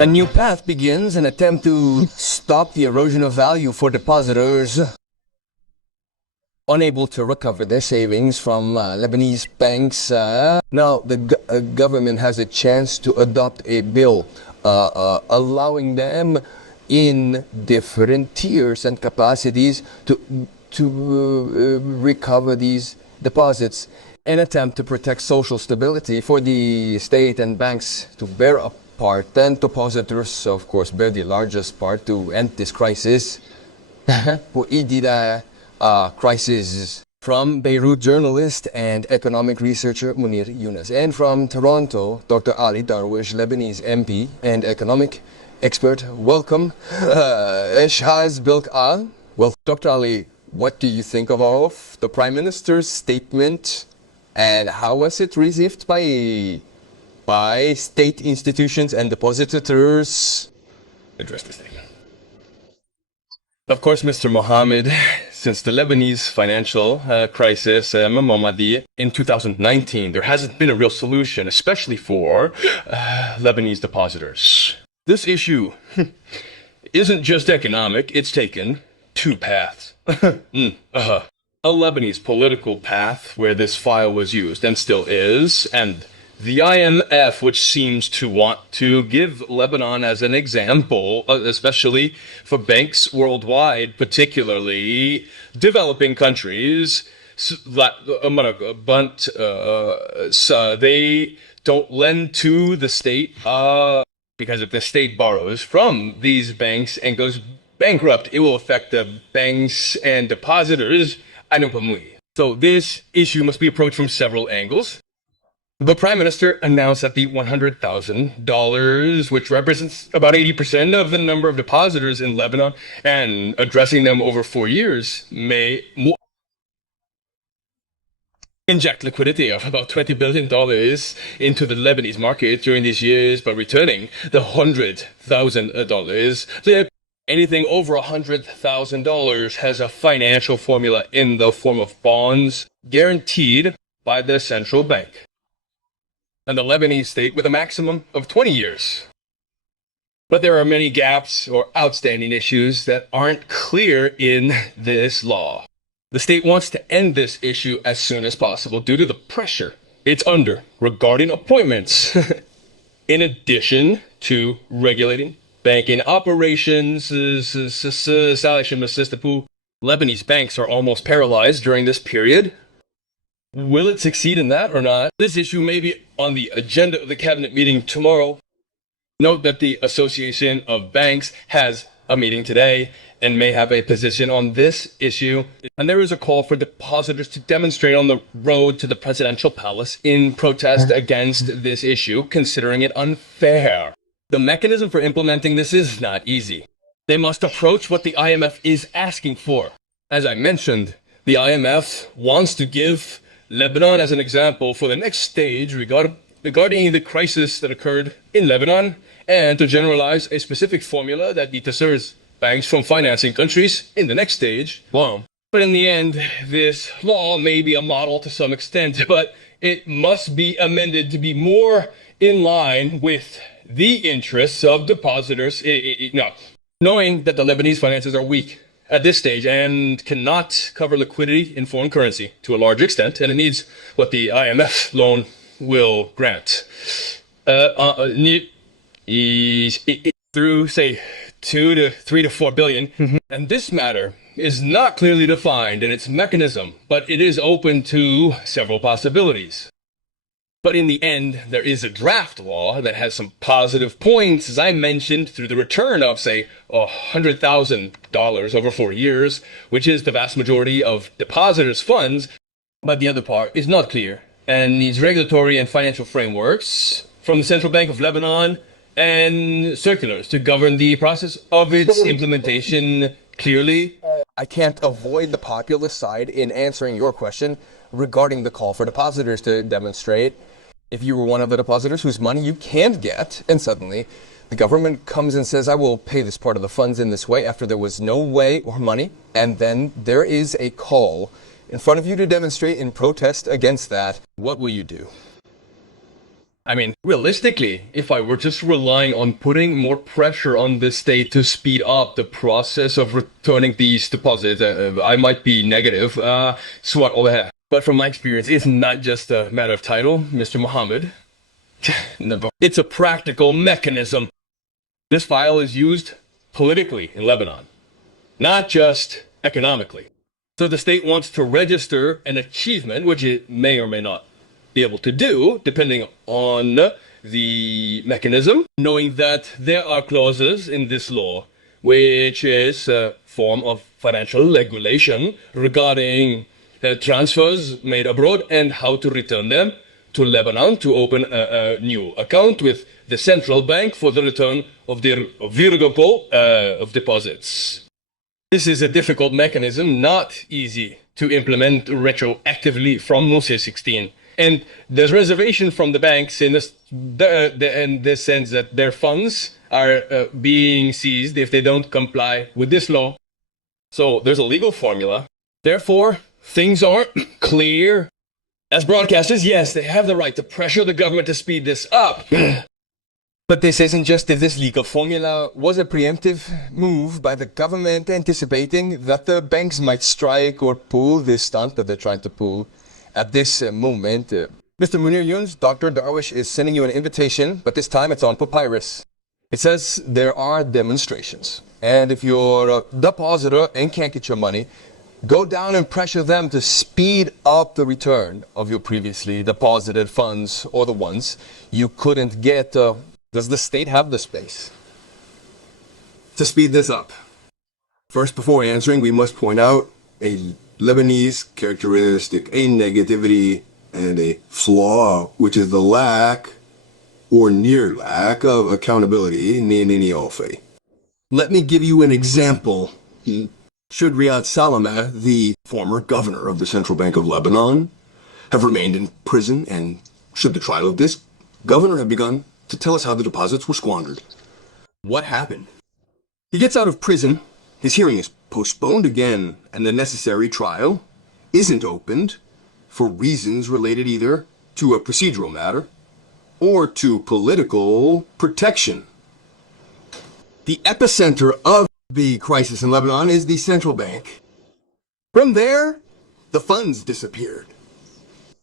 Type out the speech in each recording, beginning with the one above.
A new path begins, an attempt to stop the erosion of value for depositors unable to recover their savings from Lebanese banks. Now the government has a chance to adopt a bill allowing them in different tiers and capacities to recover these deposits. An attempt to protect social stability for the state and banks to bear a part, and depositors, of course, bear the largest part to end this crisis. Crisis. From Beirut journalist and economic researcher Munir Yunus, and from Toronto, D.علي Drouish, Lebanese MP and economic expert. Welcome. Well, D.علي, what do you think of the Prime Minister's statement, and how was it received by state institutions and depositors? Address the statement. Of course, Mr. Mohammed, since the Lebanese financial crisis in 2019, there hasn't been a real solution, especially for Lebanese depositors. This issue isn't just economic, it's taken two paths. A Lebanese political path where this file was used and still is, and the IMF, which seems to want to give Lebanon as an example, especially for banks worldwide, particularly developing countries, but they don't lend to the state, because if the state borrows from these banks and goes bankrupt, it will affect the banks and depositors. So this issue must be approached from several angles. The Prime Minister announced that the $100,000, which represents about 80% of the number of depositors in Lebanon, and addressing them over 4 years, may inject liquidity of about $20 billion into the Lebanese market during these years, but returning the $100,000. Anything over $100,000 has a financial formula in the form of bonds guaranteed by the central bank, and the Lebanese state with a maximum of 20 years. But there are many gaps or outstanding issues that aren't clear in this law. The state wants to end this issue as soon as possible due to the pressure it's under regarding appointments, in addition to regulating banking operations. Lebanese banks are almost paralyzed during this period. Will it succeed in that or not? This issue may be on the agenda of the cabinet meeting tomorrow. Note that the Association of Banks has a meeting today and may have a position on this issue. And there is a call for depositors to demonstrate on the road to the presidential palace in protest against this issue, considering it unfair. The mechanism for implementing this is not easy. They must approach what the IMF is asking for. As I mentioned, the IMF wants to give Lebanon as an example for the next stage regarding the crisis that occurred in Lebanon, and to generalize a specific formula that deters banks from financing countries in the next stage. Wow. But in the end, this law may be a model to some extent, but it must be amended to be more in line with the interests of depositors, knowing that the Lebanese finances are weak at this stage and cannot cover liquidity in foreign currency to a large extent, and it needs what the IMF loan will grant. Through, say, 2 to 3 to 4 billion. And this matter is not clearly defined in its mechanism, but it is open to several possibilities. But in the end, there is a draft law that has some positive points, as I mentioned, through the return of, say, $100,000 over 4 years, which is the vast majority of depositors' funds. But the other part is not clear, and needs regulatory and financial frameworks from the Central Bank of Lebanon and circulars to govern the process of its implementation clearly. I can't avoid the populist side in answering your question regarding the call for depositors to demonstrate. If you were one of the depositors whose money you can't get, and suddenly the government comes and says, I will pay this part of the funds in this way, after there was no way or money, and then there is a call in front of you to demonstrate in protest against that, what will you do? I mean, realistically, if I were just relying on putting more pressure on the state to speed up the process of returning these deposits, I might be negative. Swat over here. But from my experience, it's not just a matter of title, Mr. Muhammad. It's a practical mechanism. This file is used politically in Lebanon, not just economically. So the state wants to register an achievement, which it may or may not be able to do, depending on the mechanism, knowing that there are clauses in this law, which is a form of financial regulation regarding transfers made abroad and how to return them to Lebanon to open a new account with the central bank for the return of their virgule of deposits. This is a difficult mechanism, not easy to implement retroactively from 2016. And there's reservation from the banks in the sense that their funds are being seized if they don't comply with this law. So there's a legal formula. Therefore, things aren't clear. As broadcasters, yes, they have the right to pressure the government to speed this up. But this isn't just if this legal formula was a preemptive move by the government anticipating that the banks might strike or pull this stunt that they're trying to pull. At this moment, Mr. Munir Yunus, Dr. Dرويش is sending you an invitation, but this time it's on papyrus. It says there are demonstrations. And if you're a depositor and can't get your money, go down and pressure them to speed up the return of your previously deposited funds or the ones you couldn't get. Does the state have the space to speed this up? First, before answering, we must point out a Lebanese characteristic, a negativity, and a flaw, which is the lack or near lack of accountability in any ofay. Let me give you an example. Should Riyad Salameh, the former governor of the Central Bank of Lebanon, have remained in prison, and should the trial of this governor have begun to tell us how the deposits were squandered? What happened? He gets out of prison, his hearing is postponed again, and the necessary trial isn't opened for reasons related either to a procedural matter or to political protection. The epicenter of the crisis in Lebanon is the central bank. From there, the funds disappeared.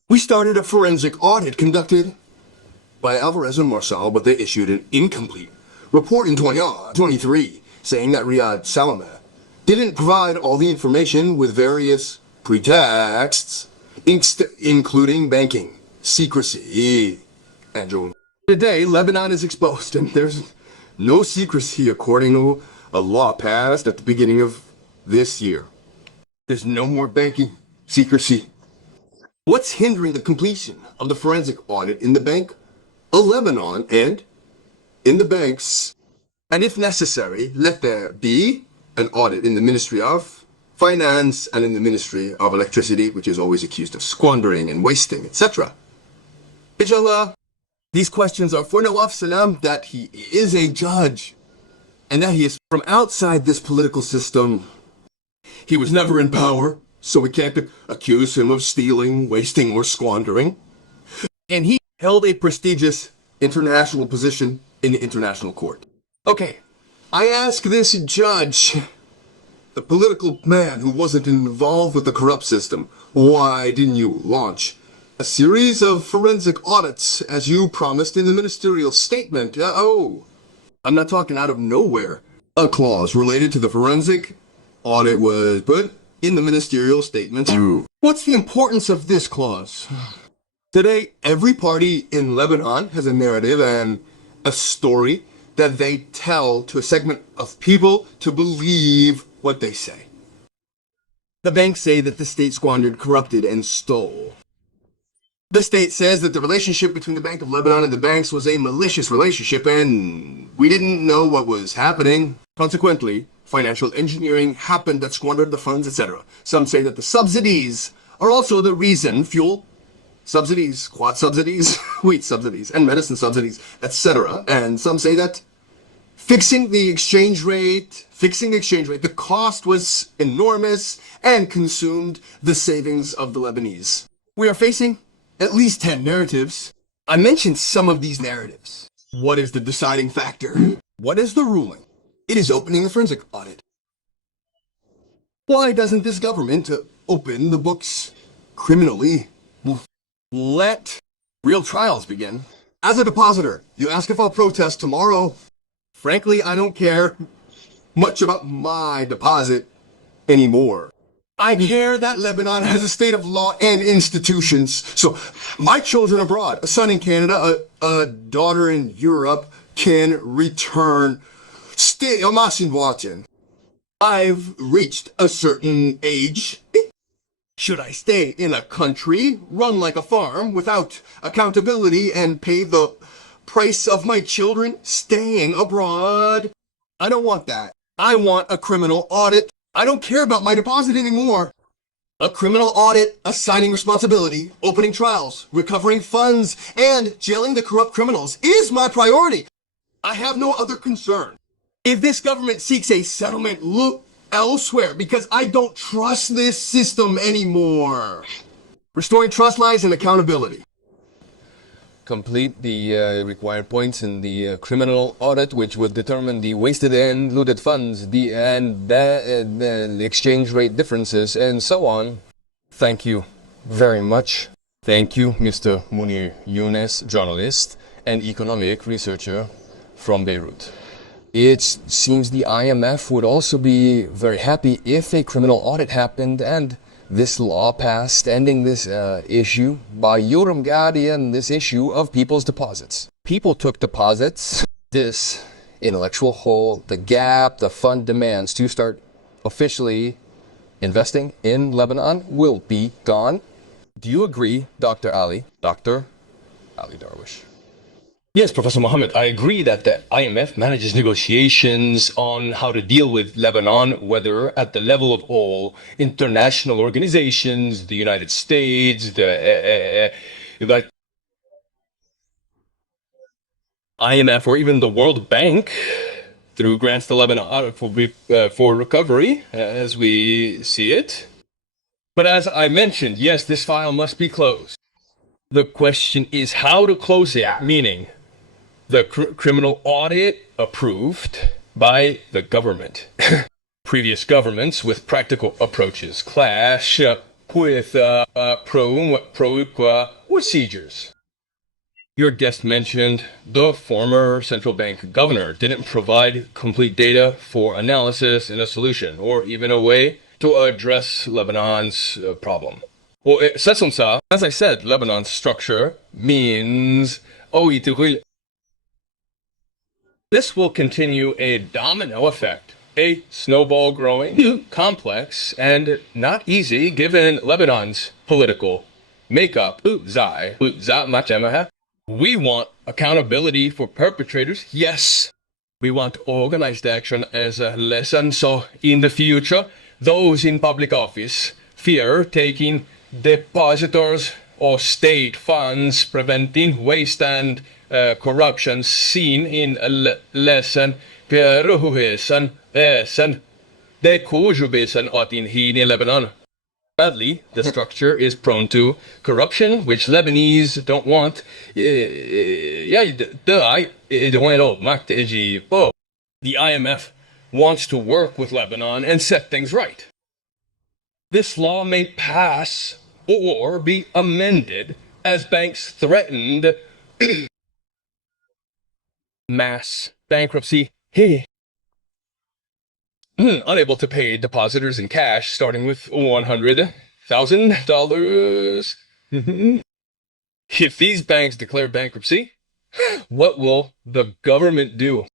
We started a forensic audit conducted by Alvarez and Marsal, but they issued an incomplete report in 2023 saying that Riyad Salameh didn't provide all the information with various pretexts, including banking, secrecy, and journalism. Today, Lebanon is exposed, and there's no secrecy according to a law passed at the beginning of this year. There's no more banking secrecy. What's hindering the completion of the forensic audit in the Bank of Lebanon and in the banks? And if necessary, let there be an audit in the Ministry of Finance and in the Ministry of Electricity, which is always accused of squandering and wasting, etc. Inshallah, these questions are for Nawaf Salam, that he is a judge and that he is from outside this political system. He was never in power, so we can't accuse him of stealing, wasting, or squandering. And he held a prestigious international position in the international court. Okay, I ask this judge, the political man who wasn't involved with the corrupt system, why didn't you launch a series of forensic audits as you promised in the ministerial statement? I'm not talking out of nowhere. A clause related to the forensic audit was put in the ministerial statement. What's the importance of this clause? Today, every party in Lebanon has a narrative and a story that they tell to a segment of people to believe what they say. The banks say that the state squandered, corrupted, and stole. The state says that the relationship between the Bank of Lebanon and the banks was a malicious relationship and we didn't know what was happening. Consequently, financial engineering happened that squandered the funds, etc. Some say that the subsidies are also the reason. Fuel subsidies, quad subsidies, wheat subsidies, and medicine subsidies, etc. And some say that fixing the exchange rate, the cost was enormous and consumed the savings of the Lebanese. We are facing at least 10 narratives I mentioned some of these narratives. What is the deciding factor? What is the ruling? It is opening the forensic audit. Why doesn't this government open the books criminally? Let real trials begin. As a depositor, you ask if I'll protest tomorrow. Frankly, I don't care much about my deposit anymore. I care that Lebanon has a state of law and institutions. So my children abroad, a son in Canada, a daughter in Europe, can return. Stay watching. I've reached a certain age. Should I stay in a country run like a farm without accountability and pay the price of my children staying abroad? I don't want that. I want a criminal audit. I don't care about my deposit anymore. A criminal audit, assigning responsibility, opening trials, recovering funds, and jailing the corrupt criminals is my priority. I have no other concern. If this government seeks a settlement, look elsewhere, because I don't trust this system anymore. Restoring trust lies in accountability. Complete the required points in the criminal audit, which would determine the wasted and looted funds, the exchange rate differences, and so on. Thank you very much. Thank you, Mr. Munir Younes, journalist and economic researcher from Beirut. It seems the IMF would also be very happy if a criminal audit happened and this law passed, ending this issue by Yoram Guardian, this issue of people's deposits. People took deposits. This intellectual hole, the gap, the fund demands to start officially investing in Lebanon will be gone. Do you agree, Dr. Ali? Dr. Ali Darwish. Yes, Professor Mohammed, I agree that the IMF manages negotiations on how to deal with Lebanon, whether at the level of all international organizations, the United States, the IMF, or even the World Bank, through grants to Lebanon for recovery, as we see it. But as I mentioned, yes, this file must be closed. The question is how to close it, meaning the criminal audit approved by the government. Previous governments with practical approaches clash with procedures. Your guest mentioned the former central bank governor didn't provide complete data for analysis and a solution, or even a way to address Lebanon's problem. Well, as I said, Lebanon's structure means this will continue a domino effect, a snowball growing, complex, and not easy given Lebanon's political makeup. We want accountability for perpetrators, yes. We want organized action as a lesson, so in the future, those in public office fear taking depositors or state funds, preventing waste and corruption seen in a lesson in Lebanon. Sadly, the structure is prone to corruption, which Lebanese don't want. The IMF wants to work with Lebanon and set things right. This law may pass or be amended as banks threatened mass bankruptcy. Unable to pay depositors in cash, starting with $100,000. If these banks declare bankruptcy, what will the government do?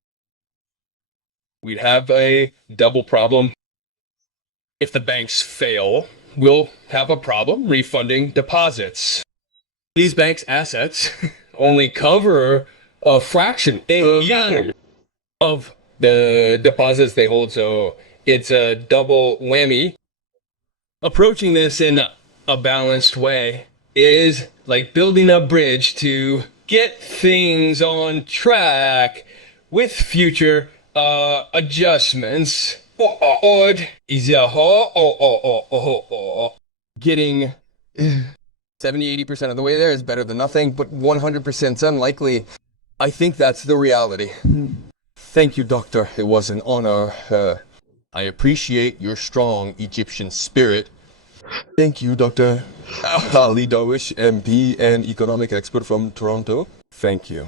We'd have a double problem. If the banks fail, we'll have a problem refunding deposits. These banks' assets only cover a fraction of the deposits they hold, so it's a double whammy. Approaching this in a balanced way is like building a bridge to get things on track with future adjustments. Getting 70-80% of the way there is better than nothing, but 100% is unlikely. I think that's the reality. Thank you, Doctor. It was an honor. I appreciate your strong Egyptian spirit. Thank you, Dr. Ali Drouish, MP and economic expert from Toronto. Thank you.